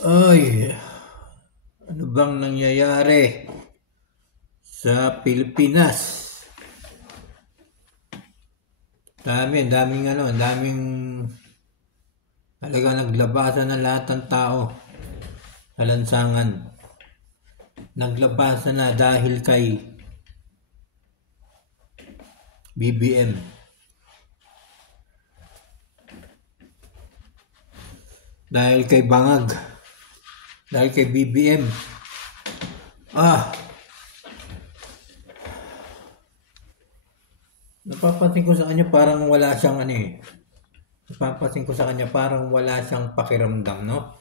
Ay, ano bang nangyayari sa Pilipinas? Daming talaga naglabasan na lahat ng tao sa lansangan. Naglabasan na dahil kay BBM. Dahil kay Bangag. Dahil kay BBM. Napapansin ko sa kanya parang wala siyang Napapansin ko sa kanya parang wala siyang pakiramdam, no?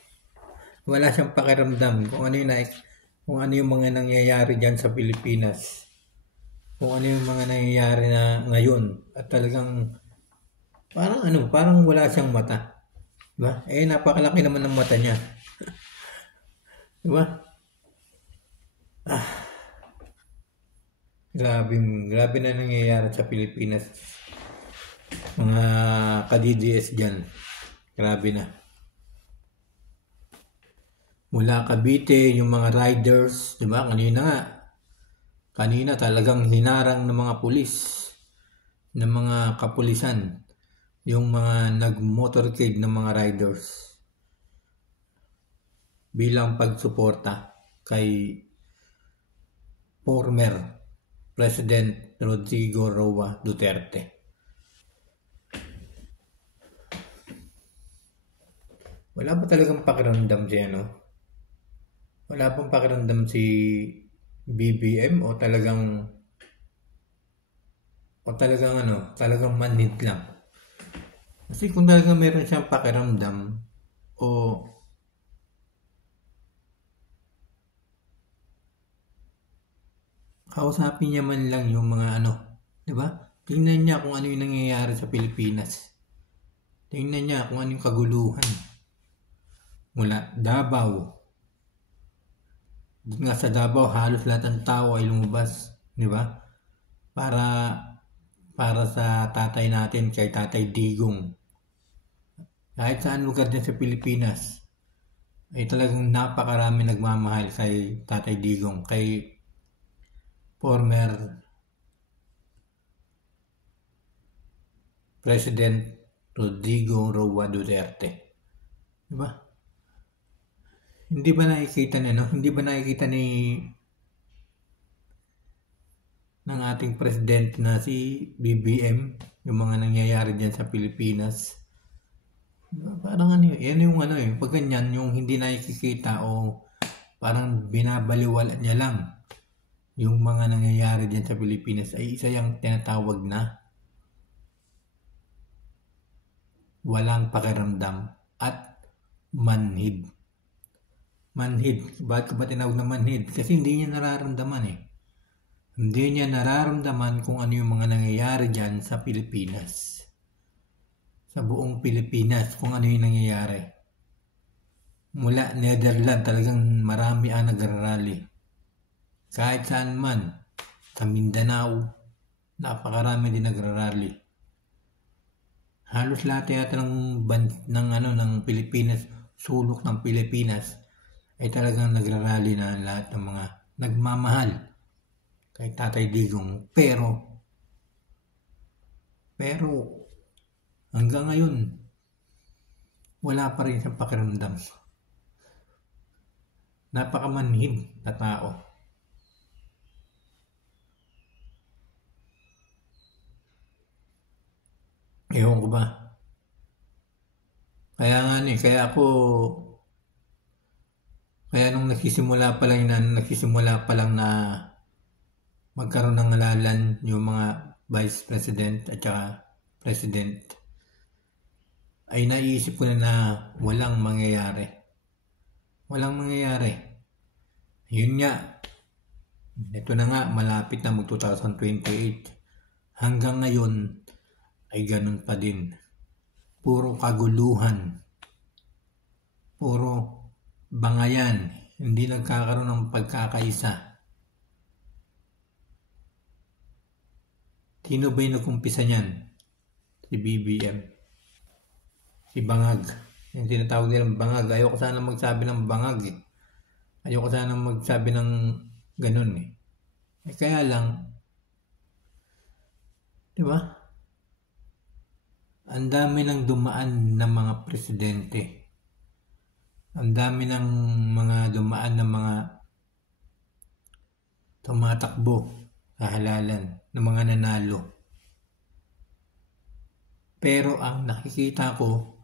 Wala siyang pakiramdam kung ano yung mga nangyayari diyan sa Pilipinas. Kung ano yung mga nangyayari na ngayon at talagang parang wala siyang mata. Diba? Napakalaki naman ng mata niya. Diba? Grabe na nangyayari sa Pilipinas. Mga ka-DDS dyan. Grabe na. Mula Cavite, yung mga riders, di ba? Kanina talagang hinarang ng mga pulis, ng mga kapulisan, yung mga nag-motorcade ng mga riders bilang pagsuporta kay former President Rodrigo Roa Duterte. Wala ba talagang pakiramdam Wala pang pakiramdam si BBM o talagang manhid lang. Kasi kung talagang meron siyang pakiramdam o kausapin niya man lang yung mga di ba? Tingnan niya kung ano yung nangyayari sa Pilipinas. Tingnan niya kung ano yung kaguluhan. Mula Davao. Doon nga sa Davao, halos lahat ng tao ay lumabas, di ba? Para sa tatay natin, kay Tatay Digong. Kahit saan lugar din sa Pilipinas, ay talagang napakarami nagmamahal kay Tatay Digong, kay former President Rodrigo Roa Duterte. Di ba? Hindi ba nakikita ng ating president na si BBM yung mga nangyayari diyan sa Pilipinas? Parang pag ganyan yung hindi nakikita o parang binabaliwala niya lang yung mga nangyayari diyan sa Pilipinas ay isa yung tinatawag na walang pakiramdam at manhid. Manhid. Bakit ko ba tinawag na manhid? Kasi hindi niya nararamdaman Hindi niya nararamdaman kung ano yung mga nangyayari dyan sa Pilipinas. Sa buong Pilipinas, kung ano yung nangyayari. Mula Netherlands, talagang marami ang nagrarally. Kahit saan man, sa Mindanao, napakarami din nagrarally. Halos lahat yata ng Pilipinas, sulok ng Pilipinas, ay talagang nagrarally na lahat ng mga nagmamahal kay Tatay Digong. Pero hanggang ngayon, wala pa rin siyang pakiramdam. Napakamanhid na tao. Ewan ko ba? Kaya nung nagsisimula pa lang na magkaroon ng halalan yung mga vice president at saka president, ay naiisip ko na walang mangyayari. Walang mangyayari. Yun nga, ito na nga, malapit na mag-2028. Hanggang ngayon, ay ganun pa din. Puro kaguluhan. Puro bangayan, hindi nagkakaroon ng pagkakaisa. Sino ba yung nag-umpisa niyan? Si BBM. Si Bangag. Yung tinatawag nilang bangag. Ayoko sana magsabi ng bangag eh. Ayoko sana magsabi ng ganun eh. Kaya lang, di ba? Ang dami nang dumaan ng mga presidente. Ang dami ng mga dumaan ng mga tumatakbo sa halalan ng mga nanalo. Pero ang nakikita ko,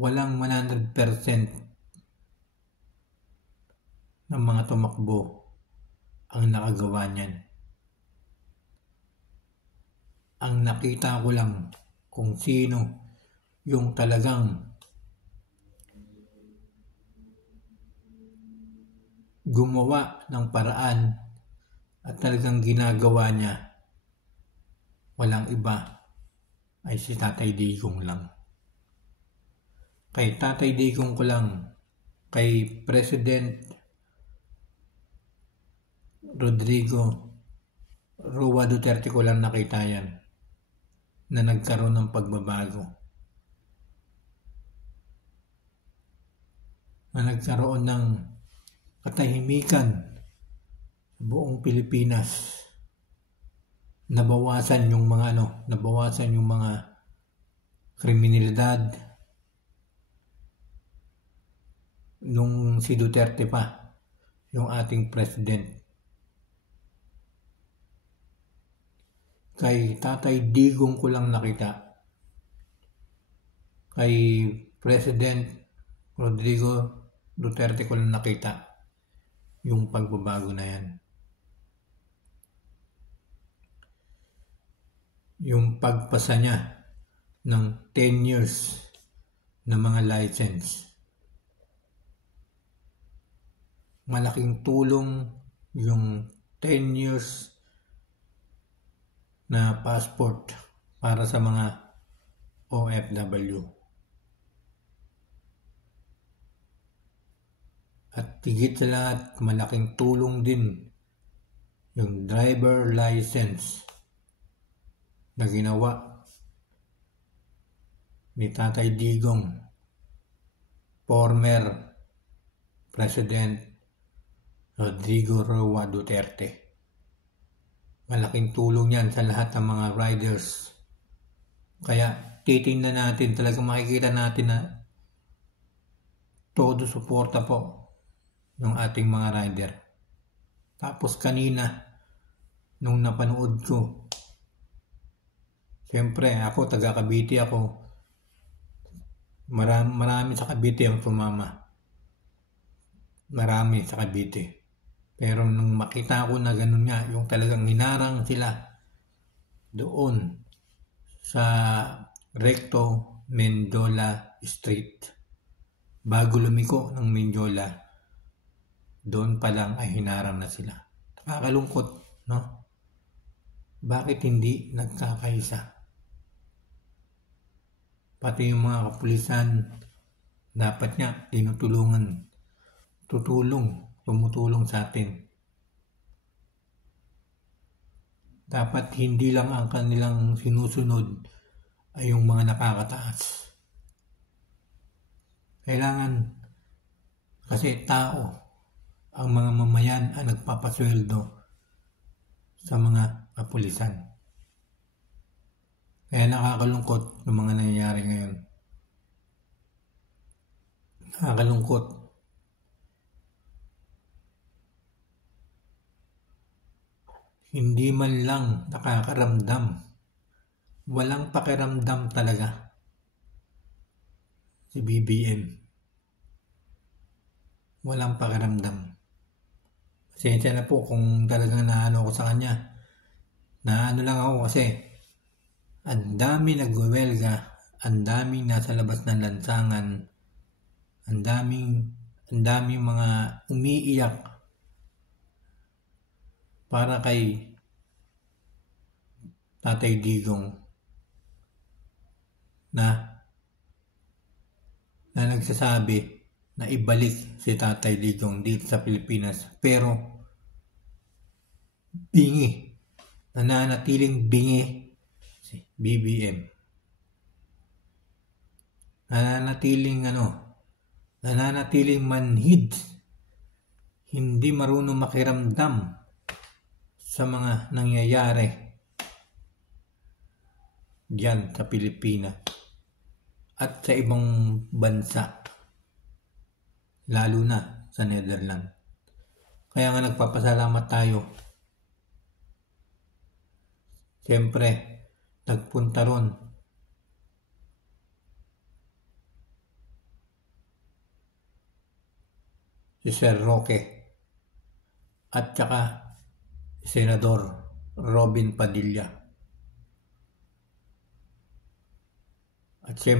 walang 100% ng mga tumakbo ang nakagawa niyan. Ang nakita ko lang kung sino yung talagang gumawa ng paraan at talagang ginagawa niya, walang iba ay si Tatay Digong lang. Kay Tatay Digong ko lang, kay President Rodrigo Roa Duterte ko lang nakita yan na nagkaroon ng pagbabago. Na nagkaroon ng katahimikan sa buong Pilipinas. Nabawasan yung mga kriminalidad nung si Duterte pa, yung ating president. Kay Tatay Digong ko lang nakita. Kay President Rodrigo Duterte ko lang nakita yung pagbabago na yan. Yung pagpasa niya ng 10 years na mga license. Malaking tulong yung 10 years na passport para sa mga OFW. At higit sa lahat, malaking tulong din yung driver license na ginawa ni Tatay Digong, former President Rodrigo Roa Duterte. Malaking tulong yan sa lahat ng mga riders. Kaya titingnan natin, talagang makikita natin na todo suporta po ng ating mga rider. Tapos kanina, nung napanood ko, siyempre ako, taga Cavite ako. Marami sa Cavite ang sumama. Marami sa Cavite. Pero nung makita ko na ganun nga, yung talagang hinarang sila doon sa Recto Menjola Street. Bago lumiko ng Menjola, doon pa lang ay hinarang na sila. Nakakalungkot, no? Bakit hindi nagkakaisa? Pati yung mga kapulisan, dapat nga tumutulong sa atin. Dapat hindi lang ang kanilang sinusunod ay yung mga nakakataas. Kailangan, kasi tao, ang mga mamayan ang nagpapasweldo sa mga kapulisan. Kaya nakakalungkot yung mga nangyayari ngayon. Nakakalungkot. Hindi man lang nakakaramdam. Walang pakiramdam talaga si BBM. Walang pakiramdam. Pasensya na po kung talagang naano ko sa kanya. Naano lang ako kasi ang dami nagwewelga, ang daming nasa labas ng lansangan, ang daming mga umiiyak para kay Tatay Digong na nagsasabi na ibalik si Tatay Digong dito sa Pilipinas, pero nananatiling bingi BBM. Nananatiling manhid, hindi marunong makiramdam sa mga nangyayari diyan sa Pilipinas at sa ibang bansa, lalo na sa Netherlands. Kaya nga nagpapasalamat tayo. Siyempre, nagpunta ron si Sir Roque at saka Senador Robin Padilla. At siyempre,